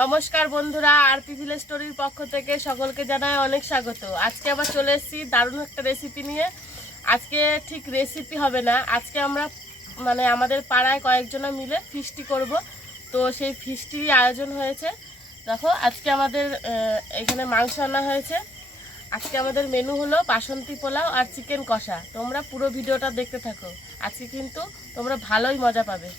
নমস্কার বন্ধুরা, RP village স্টোরির পক্ষ থেকে সকলকে জানাই অনেক স্বাগত। আজকে আবার চলে এসেছি দারুণ একটা রেসিপি নিয়ে। আজকে ঠিক রেসিপি হবে না, আজকে আমরা আমাদের পাড়ায় কয়েকজনা মিলে ফিস্টি করব। তো সেই ফিস্টির আয়োজন হয়েছে। দেখো, আজকে আমাদের এখানে মাংস আনা হয়েছে। আজকে আমাদের মেনু হলো বাসন্তী পোলাও আর চিকেন কষা। তোমরা পুরো ভিডিওটা দেখতে থাকো, আজকে কিন্তু তোমরা ভালোই মজা পাবে।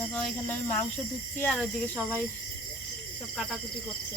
দেখো, এখানে আমি মাংস ধুচ্ছি আর ওইদিকে সবাই সব কাটাকুটি করছে।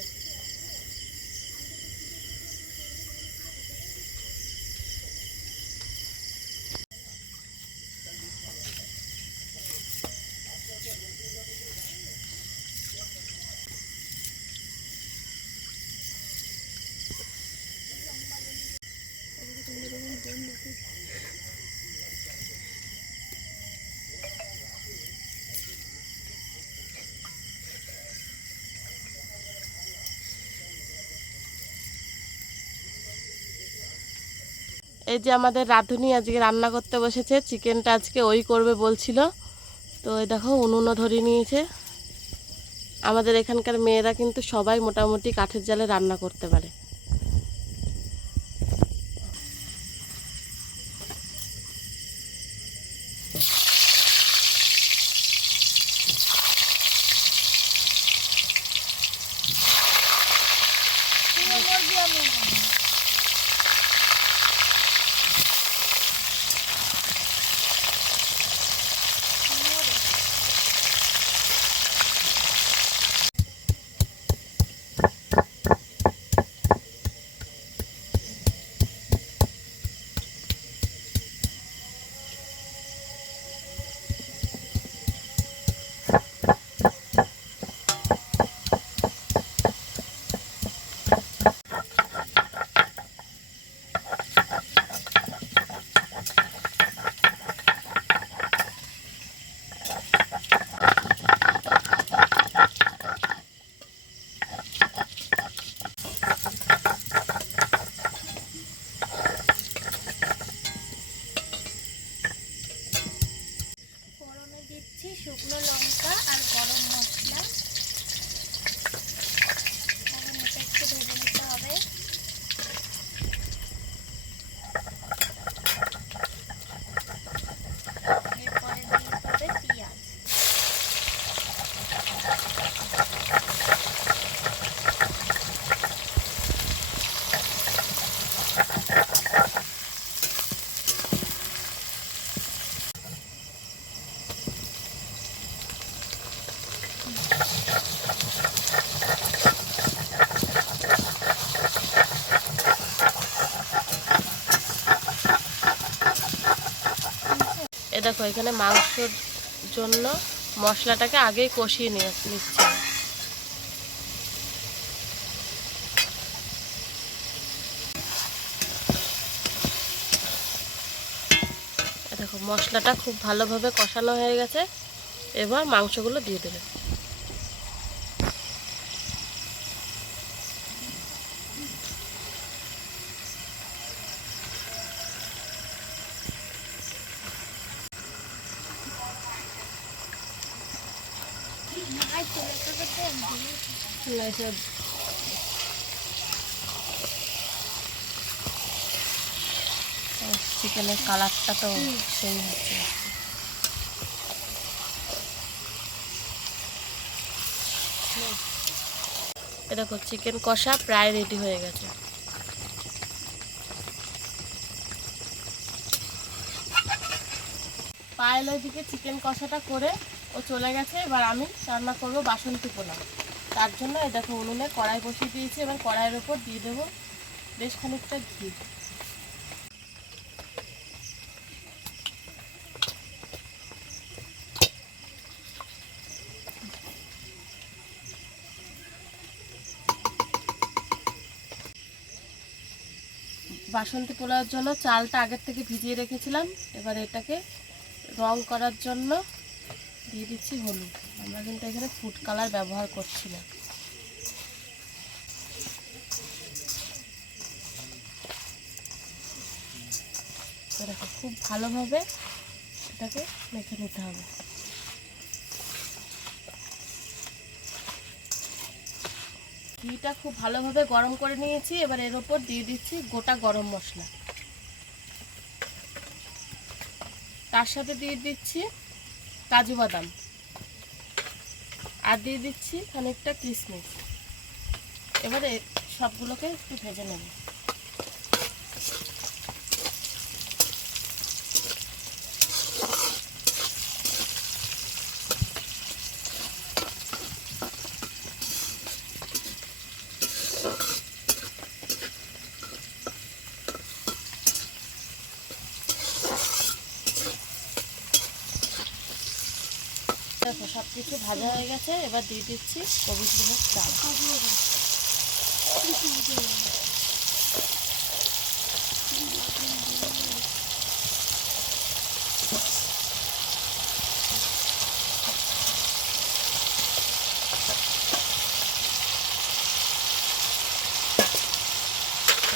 এই যে আমাদের রাঁধুনি আজকে রান্না করতে বসেছে, চিকেনটা আজকে ওই করবে বলছিল। তো এই দেখো, উনুনও ধরিয়ে নিয়েছে। আমাদের এখানকার মেয়েরা কিন্তু সবাই মোটামুটি কাঠের জালে রান্না করতে পারে। শুকনো লঙ্কা আর গরম মশলা একটু ভেজে নিতে হবে। এরপরে দিয়ে দিতে হবে পেঁয়াজ। দেখো, এখানে মাংসর জন্য মশলাটাকে আগেই কষিয়ে নিচ্ছি। দেখো, মশলাটা খুব ভালোভাবে কষানো হয়ে গেছে। এবার মাংসগুলো দিয়ে দেবে। চিকেনের কালারটা তো সেই হচ্ছে। দেখো, চিকেন কষা প্রায় রেডি হয়ে গেছে। পায়েল ওইদিকে চিকেন কষাটা করে ও চলে গেছে। এবার আমি রান্না করবো বাসন্তী পোলাও। তার জন্য এই দেখো, উনুনে কড়াই বসিয়ে দিয়েছি। এবার কড়াইয়ের ওপর দিয়ে দেবো বেশ খানিকটা ঘি। বাসন্তী পোলাওর জন্য চালটা আগের থেকে ভিজিয়ে রেখেছিলাম। এবার এটাকে রং করার জন্য দিয়ে দিচ্ছি হলুদ। আমরা কিন্তু এখানে ফুড কালার ব্যবহার করছি না। দেখো খুব ভালোভাবে এটাকে মেখে নিতে হবে। ঘিটা খুব ভালোভাবে গরম করে নিয়েছি। এবার এর উপর দিয়ে দিচ্ছি গোটা গরম মশলা, তার সাথে দিয়ে দিচ্ছি কাজু বাদাম, আর দিয়ে দিচ্ছি খানিকটা কিশমিশ। এবারে সবগুলোকে একটু ভেজে নেব। দেখো সব কিছু ভাজা হয়ে গেছে। এবার দিয়ে দিচ্ছি পবিত্র ভোগ চাল।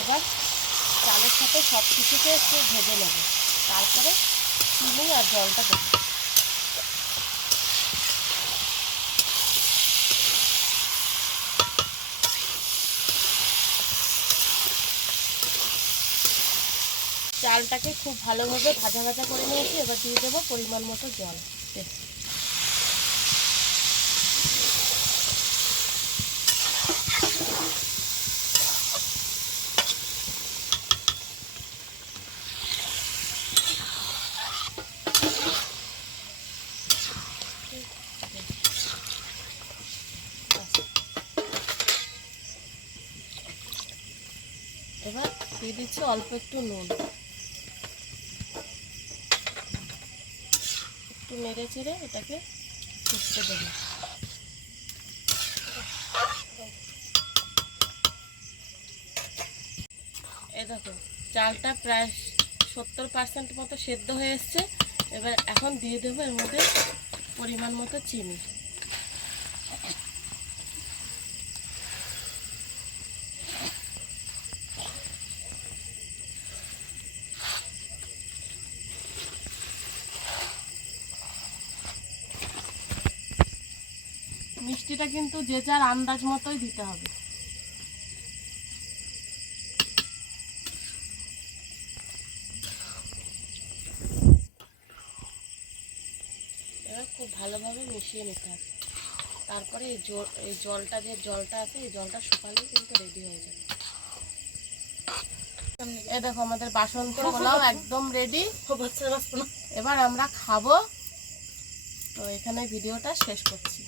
এবার চালের সাথে সব কিছুকে একটু ভেজে নেব, তারপরে চিনি আর জলটা দেবো। চালটাকে খুব ভালোভাবে ভাজা ভাজা করে নিয়েছি। এবার দিয়ে দেবো পরিমাণ মতো জল। এবার দিয়ে দিচ্ছি অল্প একটু নুন। একটু নেড়ে চেড়ে এটাকে ফুটতে দেবো। এই দেখো চালটা প্রায় 70% মতো সেদ্ধ হয়ে এসছে। এবার এখন দিয়ে দেবো এর মধ্যে পরিমাণ মতো চিনি। মিষ্টিটা কিন্তু যে যার আন্দাজ মতোই দিতে হবে। এবার খুব ভালোভাবে মিশিয়ে নিতে হবে। তারপরে এই জলটা আছে এই জলটা শুকালেই কিন্তু রেডি হয়ে যাবে। এই দেখো আমাদের বাসন্তী পোলাও একদম রেডি। এবার আমরা খাবো। তো এখানে ভিডিওটা শেষ করছি।